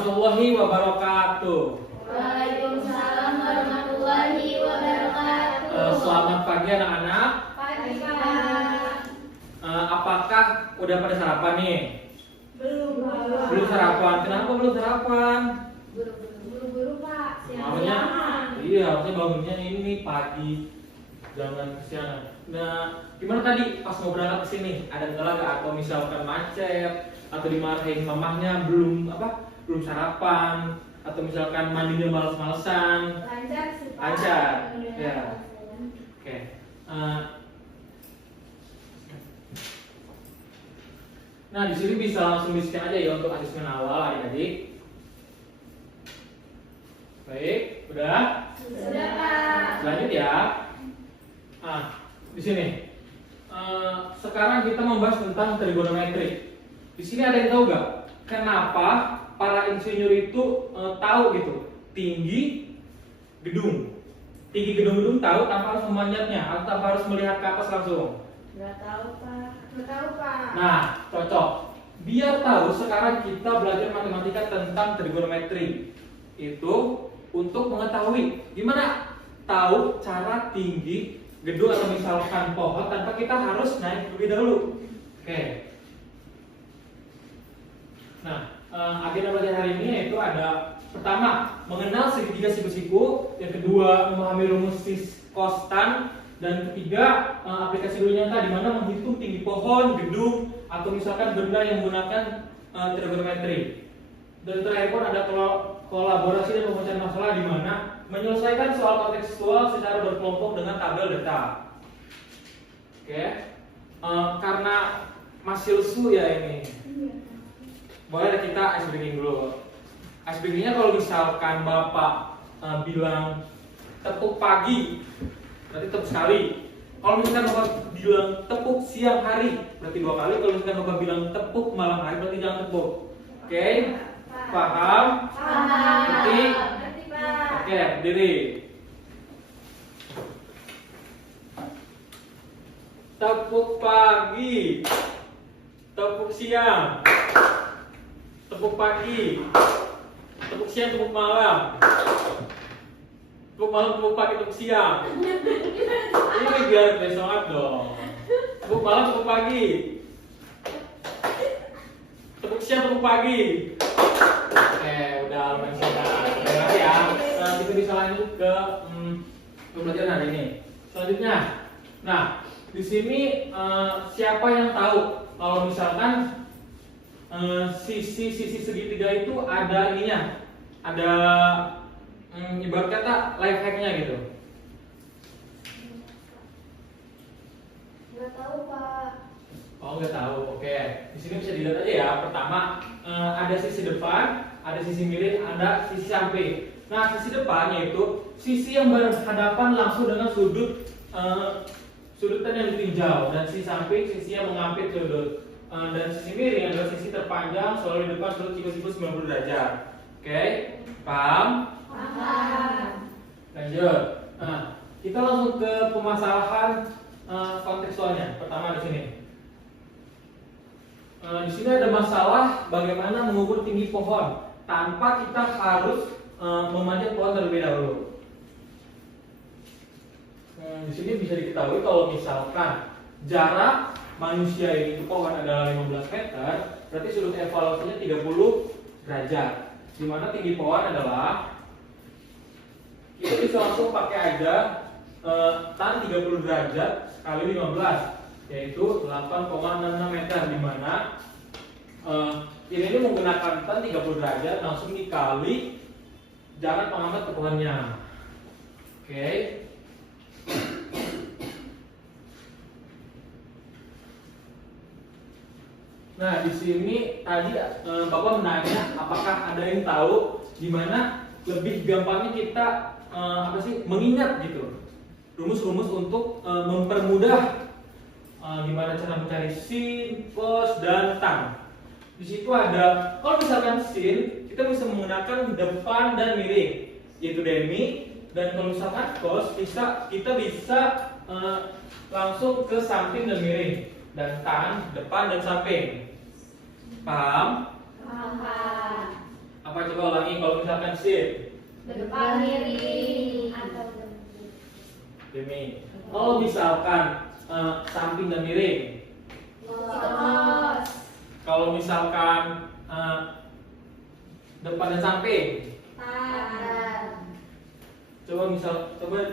warahmatullahi wabarakatuh. Waalaikumsalam warahmatullahi wabarakatuh. Selamat pagi anak-anak. Pagi, Pak. Apakah udah pada sarapan nih? Belum, Pak. Belum sarapan. Kenapa belum sarapan? Buru-buru, Pak. Makanya, iya, harusnya bangunnya ini pagi, jangan kesiangan. Nah, gimana tadi pas mau berangkat ke sini? Ada kendala nggak? Atau misalkan macet, atau dimarahin mamahnya belum sarapan, atau misalkan mandinya males-malesan? Lancar sih, Pak. Lancar, ya. Oke. Nah, di sini bisa langsung di-scan aja ya untuk asesmen awal adik-adik. Baik, udah? Sudah, Pak. Lanjut ya. Di sini. Sekarang kita membahas tentang trigonometri. Di sini ada yang tahu nggak? Kenapa para insinyur itu tahu gitu tinggi gedung? Tinggi gedung tahu tanpa harus memanjatnya atau tanpa harus melihat ke atas langsung. Nggak tahu, Pak. Nggak tahu, Pak. Nah, cocok. Biar tahu sekarang kita belajar matematika tentang trigonometri. Itu untuk mengetahui gimana tahu cara tinggi gedung atau misalkan pohon tanpa kita harus naik lebih dahulu. Oke. Nah, agenda belajar hari ini yaitu ada pertama mengenal segitiga siku-siku, yang kedua memahami rumus konstan, dan ketiga aplikasi dulu nyata di mana menghitung tinggi pohon, gedung, atau misalkan benda yang menggunakan trigonometri. Dan terakhir pun ada kolaborasi dan pemecahan masalah di mana menyelesaikan soal kontekstual secara berkelompok dengan tabel data. Oke. Karena masih lesu ya ini. Boleh kita ice breaking dulu. Ice breakingnya kalau misalkan Bapak bilang tepuk pagi, berarti tepuk sekali. Kalau misalkan Bapak bilang tepuk siang hari, berarti 2 kali. Kalau misalkan Bapak bilang tepuk malam hari, berarti jangan tepuk. Oke? Paham? Paham. Ngerti? Ngerti, Pak. Oke, berdiri. Tepuk pagi. Tepuk siang. Tepuk pagi. Tepuk siang, tepuk malam. Tepuk malam, tepuk pagi, tepuk siang. Ini biar semangat dong. Tepuk malam, tepuk pagi. Tepuk siang, tepuk pagi. Oke, udah lumayan singkat. Terima kasih ya. Kita bisa lanjut ke pembelajaran hari ini. Selanjutnya, nah di sini siapa yang tahu kalau misalkan sisi segitiga itu ada ininya, ada ibarat kata life hacknya gitu. Nggak tahu, Pak. Oh, nggak tahu. Oke, di sini bisa dilihat aja ya. Pertama ada sisi depan, ada sisi miring, ada sisi samping. Nah, sisi depan yaitu sisi yang berhadapan langsung dengan sudutan yang ditinjau, dan sisi samping sisi yang mengampit sudut. Dan sisi miring adalah sisi terpanjang selalu di depan sudut siku-siku 90 derajat. Oke, paham? Paham. Lanjut. Nah, kita langsung ke permasalahan kontekstualnya. Pertama di sini. Di sini ada masalah bagaimana mengukur tinggi pohon tanpa kita harus memanjat pohon terlebih dahulu. Di sini bisa diketahui kalau misalkan jarak manusia ini ke pohon adalah 15 meter, berarti sudut evaluasinya 30 derajat. Di mana tinggi pohon adalah, kita bisa langsung pakai aja tan 30 derajat kali 15, yaitu 8,66 meter, di mana ini menggunakan tan 30 derajat langsung dikali jarak pengamat ke pohonnya. Oke. Nah, di sini tadi Bapak menanya apakah ada yang tahu di mana lebih gampangnya kita mengingat gitu rumus-rumus untuk mempermudah gimana cara mencari sin, cos, dan tan. Di situ ada, kalau misalkan sin kita bisa menggunakan depan dan miring, yaitu demi, dan kalau misalkan cos kita bisa langsung ke samping dan miring, dan tan depan dan samping. Paham? Paham. Apa coba ulangi kalau misalkan sin? Depan miring atau Demi. Kalau misalkan samping dan miring. kos. Kalau misalkan depan dan samping. Tan. Coba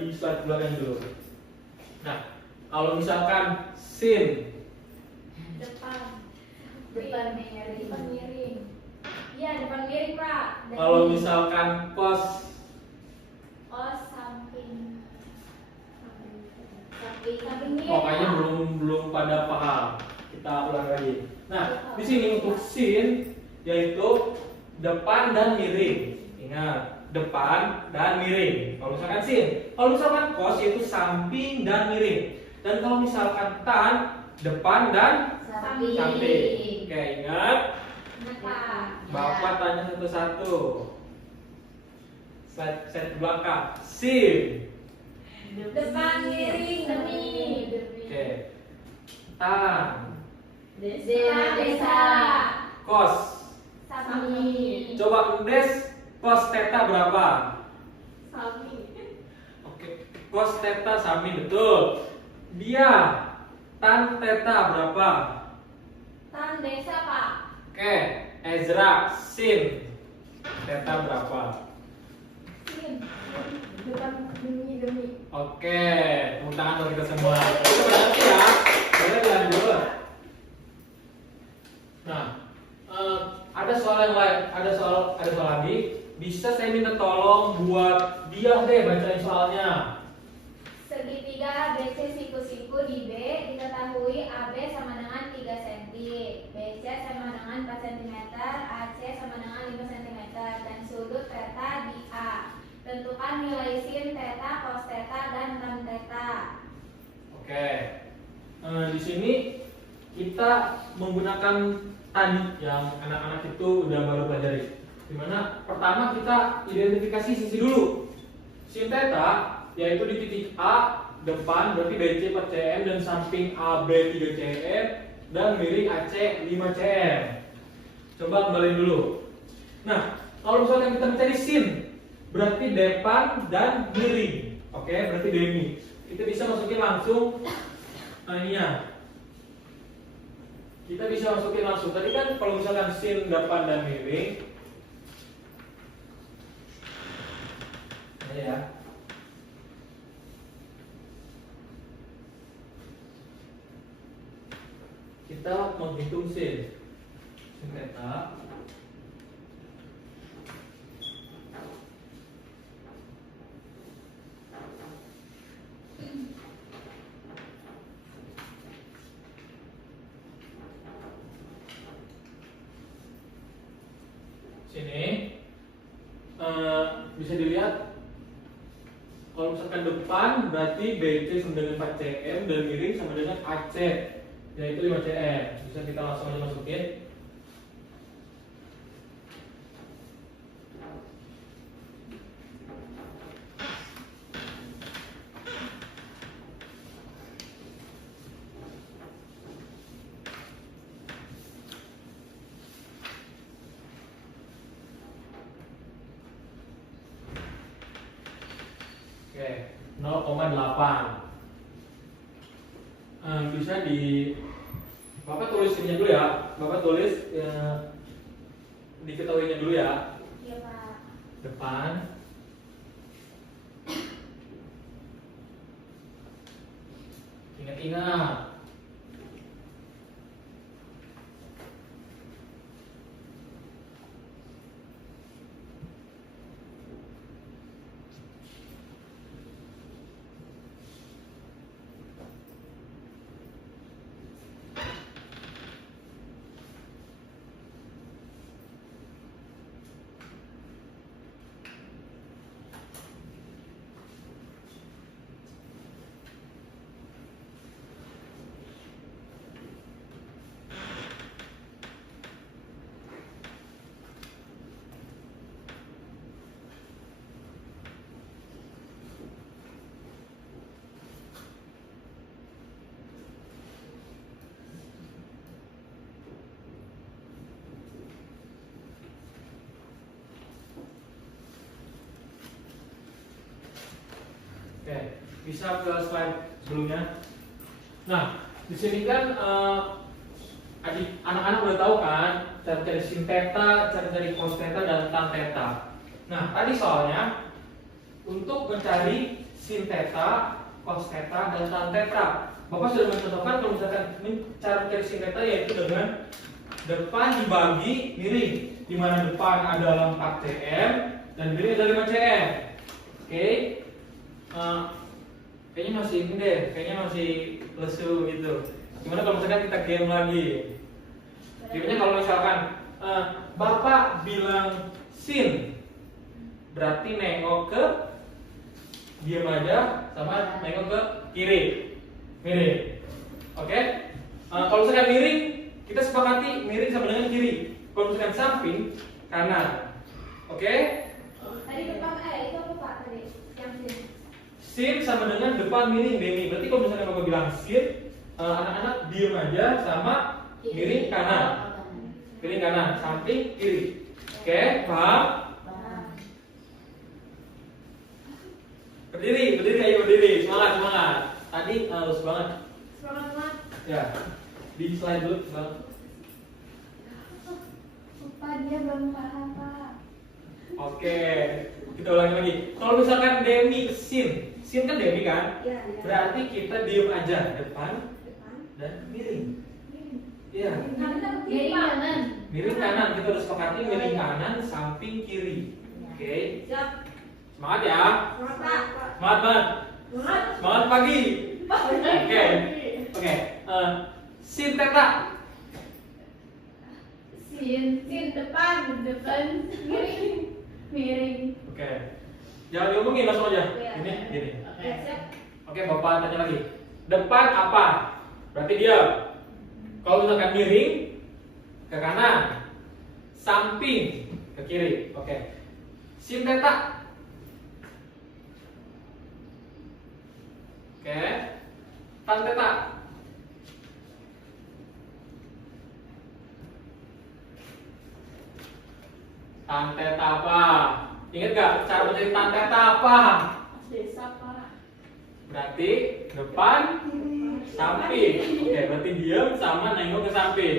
di slide belakang dulu. Nah, kalau misalkan sin. Depan. Depan miring. Iya, depan miring, Pak. Kalau misalkan kos. kos samping. Samping miring. Oh, kayaknya belum pada paham. Kita ulang lagi. Nah, di sini untuk sin yaitu depan dan miring. Ingat, depan dan miring. Kalau misalkan sin, kalau misalkan kos yaitu samping dan miring. Dan kalau misalkan tan, depan dan Samping. samping. Oke, ingat. Kenapa? Bapak tanya satu-satu. Set belakang. Sin. Depan miring demi. Oke. Tan. Desa. Kos. Samping. Coba Undes, cos theta berapa? Samping. Oke, cos theta samping betul. Dia tan theta berapa? Tan desa, Pak. Oke, Ezra sin theta berapa? Depan demi. Oke, tepuk tangan untuk kita semua. Itu berarti ya. Boleh lanjut. Nah, ada soal yang lain, ada soal lagi. Bisa saya minta tolong buat dia deh bacain soalnya. Segitiga ABC siku-siku di B diketahui AB sama dengan 3 cm, BC sama dengan 4 cm, AC sama dengan 5 cm, dan sudut theta di A. Tentukan nilai sin theta, cos theta, dan tan theta. Oke, di sini kita menggunakan tadi yang anak-anak itu udah baru pelajari. Dimana pertama kita identifikasi sisi dulu. Sin theta yaitu di titik A depan berarti BC 4 cm dan samping AB 3 cm dan miring AC 5 cm. Coba kembali dulu. Nah, kalau misalnya kita mencari sin berarti depan dan miring. Oke, berarti demi. Kita bisa masukin langsung ininya. Kita bisa masukin langsung. Tadi kan kalau misalkan sin depan dan miring, ini ya. Kita menghitung sin theta. Sini bisa dilihat kalau misalkan depan berarti BC sama dengan 4 cm dan miring sama dengan AC yaitu 5 cm. Bisa kita langsung aja masukin. Oke, 0,8. Bisa Bapak tulis ini dulu ya. Bapak tulis diketahuinya dulu ya. Iya, Pak. Depan. Ingat-ingat. Bisa ke slide sebelumnya. Nah, di sini kan anak-anak udah tahu kan cara cari sin theta, cara cari cos theta dan tan theta. Nah, tadi soalnya untuk mencari sin theta, cos theta dan tan theta, Bapak sudah mencontohkan kalau misalkan cara mencari sin theta yaitu dengan depan dibagi miring, di mana depan adalah 4 cm dan miring adalah 5 cm. Oke. Kayaknya masih ini deh, kayaknya masih lesu gitu. Gimana kalau misalkan kita game lagi? Gamenya kalau misalkan Bapak bilang sin, berarti nengok ke diam aja sama nengok ke kiri, miring. Oke? Kalau misalkan miring, kita sepakati miring sama dengan kiri. Kalau misalkan samping, kanan. Oke? Tadi depan itu apa Pak tadi? Yang sin. Sin sama dengan depan miring Demi. Berarti kalau misalkan Bapak bilang sin, anak-anak diam aja sama miring kanan. Miring kanan, samping kiri. Oke, paham? Berdiri, ayo berdiri. Semangat. Tadi halus banget. Semangat. Ya. Di slide dulu, Bang. Lupa dia belum paham Pak. Oke, kita ulangi lagi. Kalau misalkan Demi sin kan Demi kan? Iya. Berarti kita diem aja depan dan miring. Iya. Miring kanan. Miring kanan, kita harus sepakati miring kanan, samping kiri. Oke. Siap. Semangat ya. Semangat Pak. Semangat banget. Semangat pagi. Oke. Sin theta. Sin depan miring. Oke. Jangan diomongin, langsung aja. Iya. Gini. Siap. Oke, Bapak tanya lagi. Depan apa? Berarti dia. Kalau misalkan miring ke kanan, samping ke kiri. Oke. Sin theta. Oke. Tan theta. Tan theta apa? Ingat gak cara mencari tan theta apa? Desa Pak. Berarti depan, samping. Oke, berarti diam sama nengok ke samping.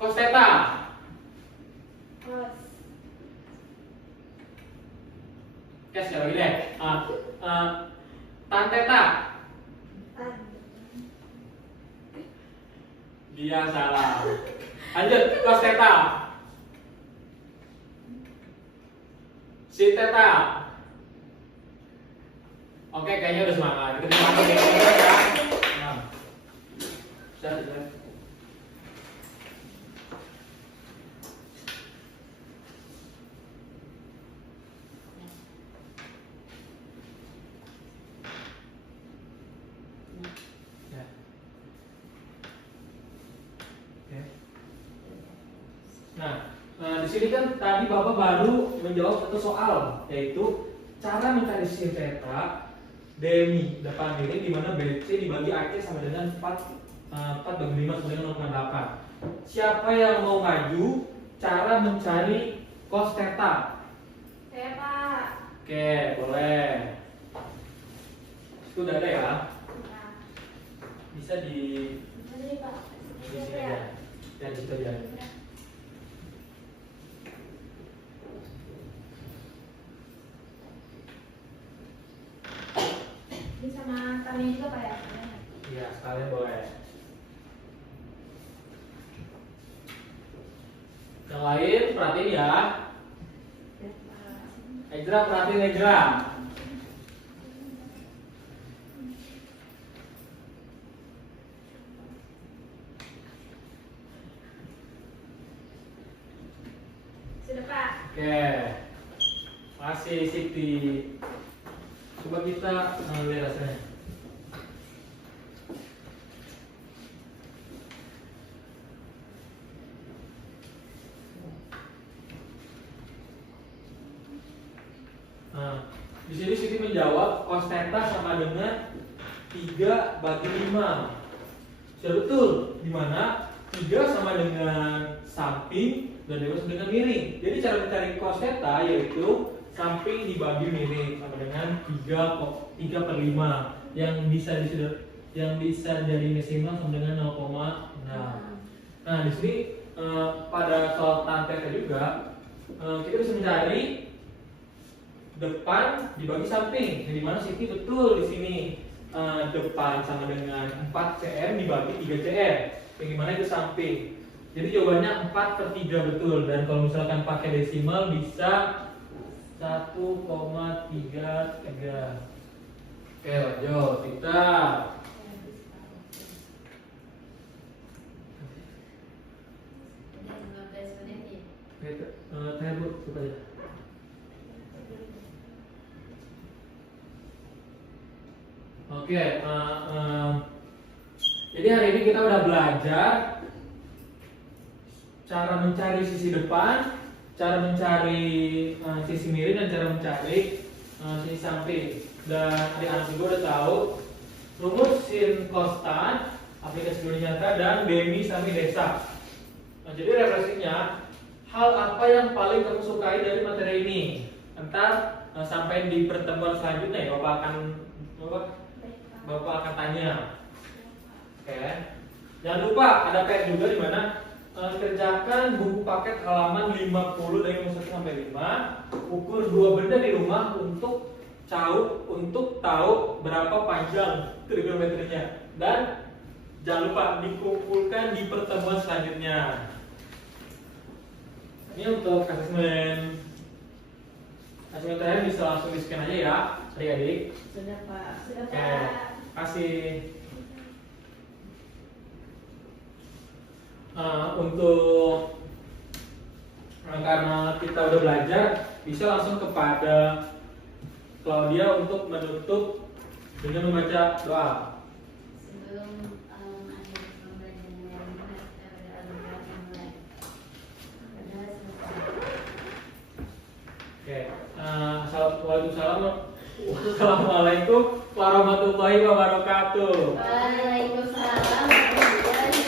Cos theta. Cos. Oke, sekali lagi deh. Tan theta. Tan. Dia salah. Lanjut, cos theta. Sin theta. Oke, kayaknya udah semangat. Kita semangat ya. Nah. Sudah. Ya. Oke. Nah, di sini kan tadi Bapak baru menjawab satu soal, yaitu cara mencari sin theta Demi depan miring di mana BC dibagi AC sama dengan 4 bagi 5 sama dengan 0,8. Siapa yang mau maju cara mencari cos theta? Saya Pak. Oke, boleh. Itu udah ada ya? Nah. Bisa di Ini Pak. sini aja. Ya, di situ aja. Ini sama kami juga Pak ya? Iya, sekalian boleh. Yang lain perhatiin ya. Ejra, perhatiin Ejra. Sudah Pak. Oke. Masih Siti. Coba kita lihat hasilnya. Nah, di sini Siti menjawab cos theta sama dengan 3 bagi 5. Sudah betul, di mana 3 sama dengan samping dan 5 sama dengan miring. Jadi cara mencari cos theta yaitu samping dibagi miring sama dengan 3/5 yang bisa jadi desimal sama dengan 0,6. Nah di sini pada soal tan theta juga kita bisa mencari depan dibagi samping. Yang dimana Siti betul di sini depan sama dengan 4 cm dibagi 3 cm. Yang dimana itu samping. Jadi jawabannya 4/3 betul. Dan kalau misalkan pakai desimal bisa 1,33. Oke lanjut kita. Saya bu, coba ya. Oke, jadi hari ini kita udah belajar cara mencari sisi depan, cara mencari sisi miring, dan cara mencari sisi samping. Dan adik-adik juga udah tahu rumus sin kostan, aplikasi dulu nyata, dan demi sami desa. Nah, jadi refleksinya, hal apa yang paling kamu sukai dari materi ini? Entar sampai di pertemuan selanjutnya ya, Bapak akan tanya. Oke. Jangan lupa ada PR juga di mana kerjakan buku paket halaman 50 dari 1 sampai 5, ukur 2 benda di rumah untuk tahu berapa panjang trigonometrinya, dan jangan lupa dikumpulkan di pertemuan selanjutnya. Ini untuk asesmen terakhir bisa langsung di scan aja ya, adik-adik. Sudah Pak. Oke, kasih. Untuk karena kita udah belajar, bisa langsung kepada Claudia untuk menutup dengan membaca doa. Sebelum akhir pembelajaran mulai. Oke, Assalamualaikum warahmatullahi wabarakatuh. Waalaikumsalam warahmatullahi